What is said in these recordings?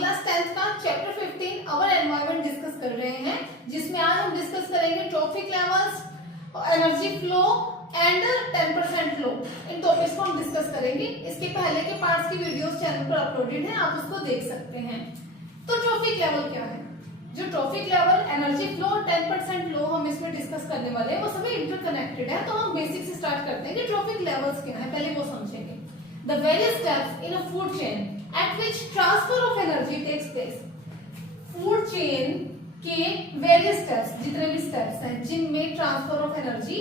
Class 10th का chapter 15 अवर environment discuss कर रहे हैं, जिसमें आज हम डिस्कस करेंगे trophic levels, energy flow and 10% low. In topics को हम डिस्कस करेंगे। इसके पहले के पार्ट्स की वीडियोस चैनल पर अपलोडेड है, आप उसको देख सकते हैं। तो ट्रॉफिक लेवल क्या है? जो ट्रॉफिक लेवल, एनर्जी फ्लो, 10% लो हम इसमें डिस्कस करने वाले हैं, वो सभी इंटरकनेक्टेड है। तो हम बेसिक से स्टार्ट करते हैं कि ट्रॉफिक लेवल्स क्या है, पहले वो समझेंगे। The various steps in a food chain at which transfer of energy takes place. Food chain के वेरियस स्टेप्स, जितने भी स्टेप्स हैं जिनमें ट्रांसफर ऑफ एनर्जी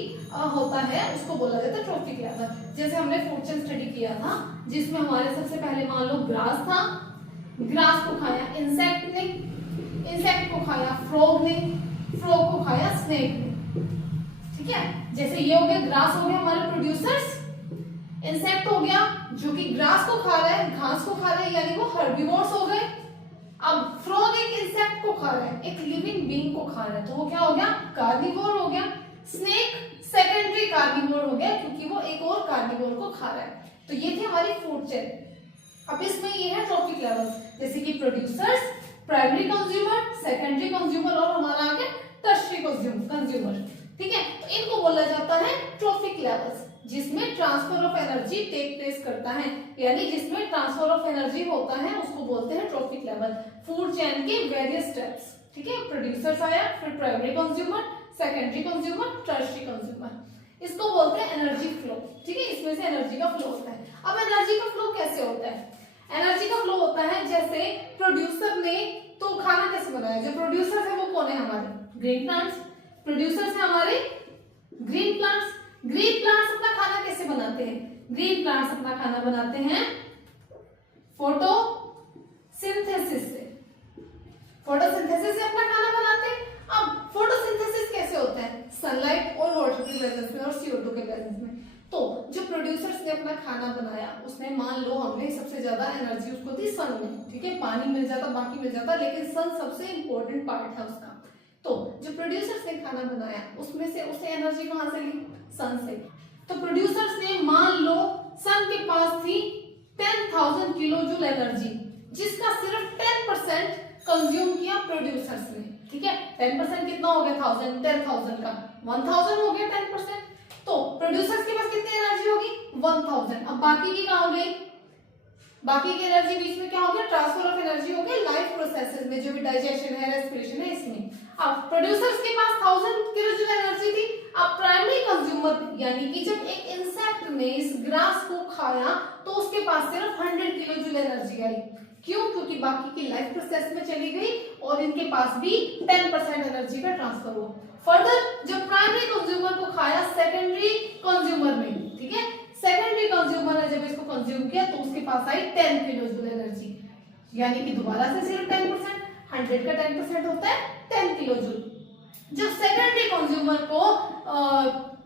होता है, उसको बोला जाता है ट्रॉफिक लेवल। जैसे हमने फूड चेन स्टडी किया था, जिसमें हमारे सबसे पहले मान लो ग्रास था, ग्रास को खाया इंसेक्ट ने, इंसेक्ट को खाया फ्रॉग ने, फ्रॉग को खाया स्नेक ने। ठीक है, जैसे ये हो गया, ग्रास हो गया हमारे प्रोड्यूसर्स, इंसेक्ट हो गया जो कि ग्रास को खा रहा है, घास को खा रहा है, यानी वो हर्बीवोर्स हो गए। अब फ्रॉग एक इंसेक्ट को खा रहा है, एक लिविंग बीइंग को खा रहा है, तो वो क्या हो गया? कार्निवोर हो गया। स्नेक सेकेंडरी कार्निवोर हो गया, क्योंकि वो एक और कार्निवोर को खा रहा है। तो ये थी हमारी फूड चेन। अब इसमें ये है ट्रॉफिक लेवल्स, जैसे कि producers, primary consumer, secondary consumer और हमारा आ गया टर्शियरी कंज्यूमर। ठीक है, तो इनको बोला जाता है ट्रॉफिक लेवल्स, जिसमें transfer of energy take place करता है, यानी जिसमें ट्रांसफर ऑफ एनर्जी होता है, उसको बोलते हैं ट्रॉफिक लेवल। फूड चेन के वेरियस स्टेप्स, ठीक है, प्रोड्यूसर्स आया, फिर primary consumer, secondary consumer, tertiary consumer. इसको बोलते हैं एनर्जी फ्लो। ठीक है, इसमें से एनर्जी का फ्लो होता है। अब एनर्जी का फ्लो कैसे होता है? एनर्जी का फ्लो होता है जैसे प्रोड्यूसर ने तो खाना कैसे बनाया, जो प्रोड्यूसर है वो कौन है? हमारे ग्रीन प्लांट्स। प्रोड्यूसर्स है हमारे ग्रीन प्लांट्स। ग्रीन प्लांट्स अपना खाना कैसे बनाते हैं? ग्रीन प्लांट्स अपना खाना बनाते हैं फोटोसिंथेसिस से। फोटोसिंथेसिस से अपना खाना बनाते हैं। अब फोटोसिंथेसिस कैसे होता है? सनलाइट और वाटर के प्रेजेंस में और CO2 के प्रेजेंस में। तो जो प्रोड्यूसर्स ने अपना खाना बनाया, उसमें मान लो हमने सबसे ज्यादा एनर्जी उसको दी सन में। ठीक है, पानी मिल जाता, बाकी मिल जाता, लेकिन सन सबसे इंपॉर्टेंट पार्ट है उसका। तो जो प्रोड्यूसर्स ने खाना बनाया, उसमें से उसे एनर्जी कहां से ली? सन से। तो प्रोड्यूसर्स ने मान लो सन के पास थी 10,000 किलो जूल एनर्जी, जिसका सिर्फ 10% कंज्यूम किया प्रोड्यूसर्स ने। ठीक है, 10% कितना हो गया? 10,000 का 1000 हो गया 10%। तो प्रोड्यूसर्स के पास कितनी एनर्जी होगी? 1000। अब बाकी की कहां गई? बाकी की एनर्जी बीच में क्या हो गया? ट्रांसफर ऑफ एनर्जी हो गया लाइफ प्रोसेसेस में, जो भी डाइजेशन है, रेस्पिरेशन है, इसमें। अब प्रोड्यूसर्स के पास 1000 किलो जूल एनर्जी थी। अब प्राइमरी कंज्यूमर, यानी कि जब एक इंसेक्ट ने इस ग्रास को खाया, तो उसके पास सिर्फ 100 किलो जूल एनर्जी आई। क्यों? क्योंकि बाकी की लाइफ प्रोसेस में चली गई और इनके पास भी 10% एनर्जी का ट्रांसफर हुआ। फर्दर जब प्राइमरी कंज्यूमर को खाया सेकेंडरी कंज्यूमर में, ठीक है, सेकेंडरी कंज्यूमर ने जब इसको कंज्यूम किया, तो उसके पास आई 10 किलो जूल एनर्जी, यानी कि दोबारा से सिर्फ 10%, 100 का 10% होता है 10 किलो जूल। जब सेकेंडरी कंज्यूमर को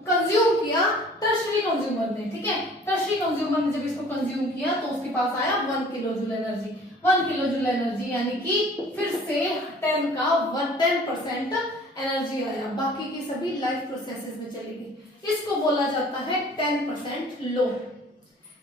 कंज्यूम किया टर्शियरी कंज्यूमर ने, ठीक है, टर्शियरी कंज्यूमर ने जब इसको कंज्यूम किया, तो उसके पास आया 1 kilo joule energy. 1 kilo joule energy यानी कि फिर से 10% एनर्जी आया, बाकी की सभी लाइफ प्रोसेसेस में चली गई। इसको बोला जाता है 10% लो,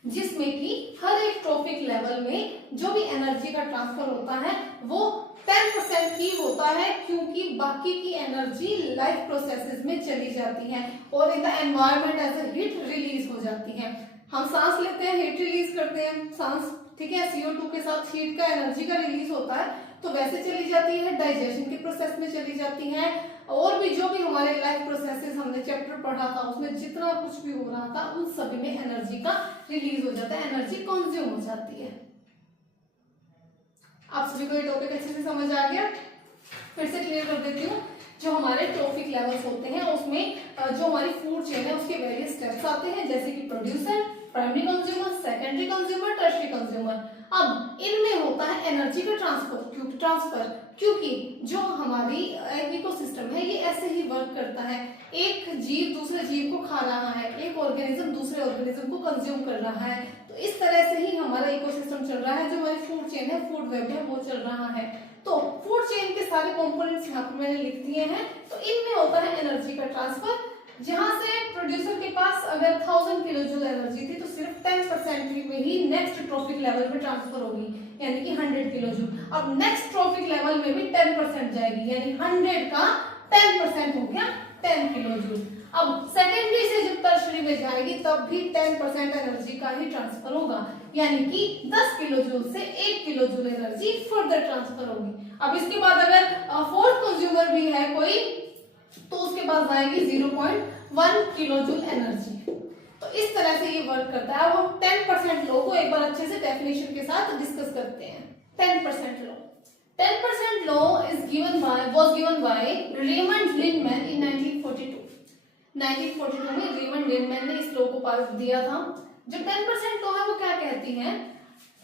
जिसमें कि हर एक ट्रॉफिक लेवल में जो भी एनर्जी का ट्रांसफर होता है वो 10% ही होता है, क्योंकि बाकी की एनर्जी लाइफ प्रोसेसेस में चली जाती है और in the environment as a heat release हो जाती है। हम सांस लेते हैं, हीट रिलीज करते हैं, सांस, ठीक है, CO2 के साथ हीट का, एनर्जी का रिलीज होता है, तो वैसे चली जाती है, डाइजेशन के प्रोसेस में चली जाती है, और भी जो भी हमारे लाइफ प्रोसेसेस हमने चैप्टर पढ़ा था, उसमें जितना कुछ भी हो रहा था, उन सभी में एनर्जी का रिलीज हो जाता है, एनर्जी कंज्यूम हो जाती है। आप सभी को ये टॉपिक अच्छे से समझ आ गया? फिर से क्लियर कर देती हूँ। जो हमारे ट्रॉफिक लेवल्स होते हैं, उसमें जो हमारी फूड चेन है, उसके वेरियस स्टेप्स आते हैं, जैसे कि producer, primary consumer, secondary consumer, tertiary consumer. अब इनमें होता है एनर्जी का ट्रांसफर, क्योंकि जो हमारी इकोसिस्टम है, ये ऐसे ही वर्क करता है। एक जीव दूसरे जीव को खा रहा है, एक ऑर्गेनिज्म दूसरे ऑर्गेनिज्म को कंज्यूम कर रहा है, तो इस तरह से ही हमारा इकोसिस्टम चल रहा है। जो हमारी फूड चेन है, फूड वेब है, वो चल रहा है। तो फूड चेन के सारे कंपोनेंट्स यहाँ पर मैंने लिख दिए हैं। तो इनमें होता है एनर्जी का ट्रांसफर, जहां से प्रोड्यूसर के पास अगर 1000 किलो जूल एनर्जी थी तो सिर्फ 10% में ही नेक्स्ट ट्रॉफिक लेवल में ट्रांसफर होगी, यानी कि 100 किलो जूल। अब नेक्स्ट ट्रॉफिक लेवल में भी 10% जाएगी, यानी 100 का 10% हो गया 10 किलो जूल। अब सेकेंडरी से जब टर्शरी में जाएगी तब भी 10% एनर्जी का ही ट्रांसफर होगा, यानी कि 10 किलो जूल से 1 kilo joule energy further transfer होगी। अब इसके बाद अगर फोर्थ कंज्यूमर भी है कोई तो उसके पास आएगी 0.1 किलो जूल एनर्जी। तो इस तरह से ये वर्क करता है। अब हम 10% लॉ को एक बार अच्छे से डेफिनेशन के साथ डिस्कस करते हैं। 10% law 10% law was given by Raymond Linman in 1942। 1942 में रेमंड लिनमैन ने इस लॉ को पास दिया था। जो 10% लॉ है वो क्या कहती है?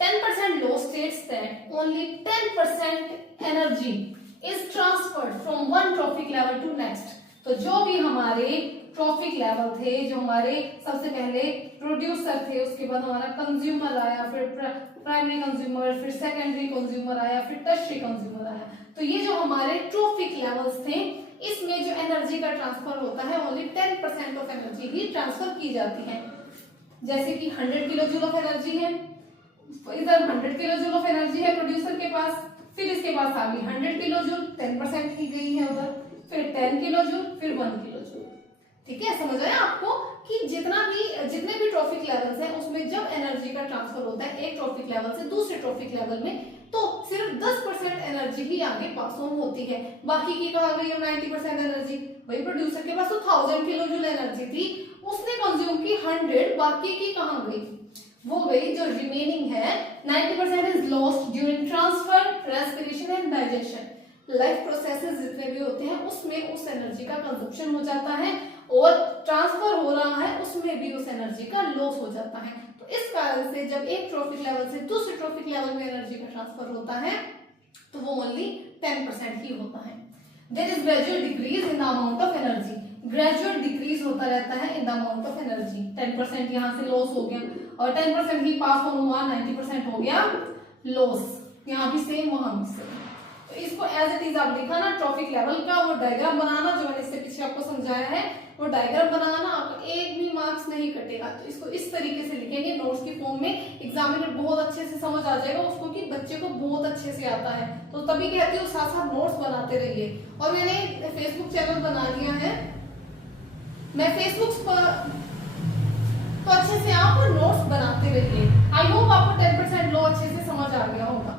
10% law states that only 10% energy is transferred from one trophic level to next। तो जो भी हमारे ट्रॉफिक लेवल थे, जो हमारे सबसे पहले प्रोड्यूसर थे, उसके बाद हमारा कंज्यूमर आया, फिर प्राइमरी कंज्यूमर, फिर सेकेंडरी कंज्यूमर आया, फिर टर्शियरी कंज्यूमर आया। तो ये जो हमारे ट्रॉफिक लेवल्स थे इसमें जो एनर्जी का ट्रांसफर होता है only 10% of energy he transfer की जाती है। जैसे कि 100 किलो जूल ऑफ एनर्जी है, इधर 100 किलो जूल ऑफ एनर्जी है प्रोड्यूसर के पास, फिर इसके पास आ गई 100 किलो जूल, 10% की गई है उधर, फिर 10 किलो जूल, फिर 1 किलो जूल। ठीक है, समझ आया आपको कि जितने भी ट्रॉफिक लेवल्स हैं उसमें जब एनर्जी का ट्रांसफर होता है एक ट्रॉफिक लेवल से दूसरे ट्रॉफिक लेवल में तो सिर्फ 10% एनर्जी ही आगे पास ऑन होती है। बाकी की कहाँ गई 90% एनर्जी? वही प्रोड्यूसर के पास तो 1000 किलो जूल एनर्जी थी, उसने कंज्यूम की 100, बाकी की कहाँ गई? वो गई जो रिमेनिंग है 90% is lost during transfer, respiration and digestion. Life processes जितने भी होते हैं उसमें उस एनर्जी का कंजप्शन हो जाता है और ट्रांसफर हो रहा है उसमें भी उस एनर्जी का लॉस हो जाता है। तो इस कारण से जब एक ट्रॉफिक लेवल से दूसरे ट्रॉफिक लेवल में एनर्जी का ट्रांसफर होता है तो वो ओनली 10% ही होता है। There is gradual decrease in the amount of energy. Gradual decrease होता रहता है in the amount of energy. 10% यहाँ से लॉस हो गया और 10% ही पास ऑन हुआ, 90% हो गया लॉस। यहाँ भी सेम, वहां भी सेम। तो इसको एज इट इज आप लिखा ना, ट्रॉफिक लेवल का वो डायग्राम बनाना जो मैंने इससे पीछे आपको समझाया है, वो डायग्राम बनाना, आपको एक भी मार्क्स नहीं कटेगा। तो इसको इस तरीके से लिखेंगे नोट्स की फॉर्म में, एग्जामिनर बहुत अच्छे से समझ आ जाएगा उसको कि बच्चे को बहुत अच्छे से आता है। तो तभी कहती हूँ साथ साथ नोट्स बनाते रहिए। और मैंने फेसबुक चैनल बना लिया है, मैं फेसबुक पर तो अच्छे से आप नोट्स बनाते रहिए। आई होप आपको 10% लॉ अच्छे से समझ आ गया होगा।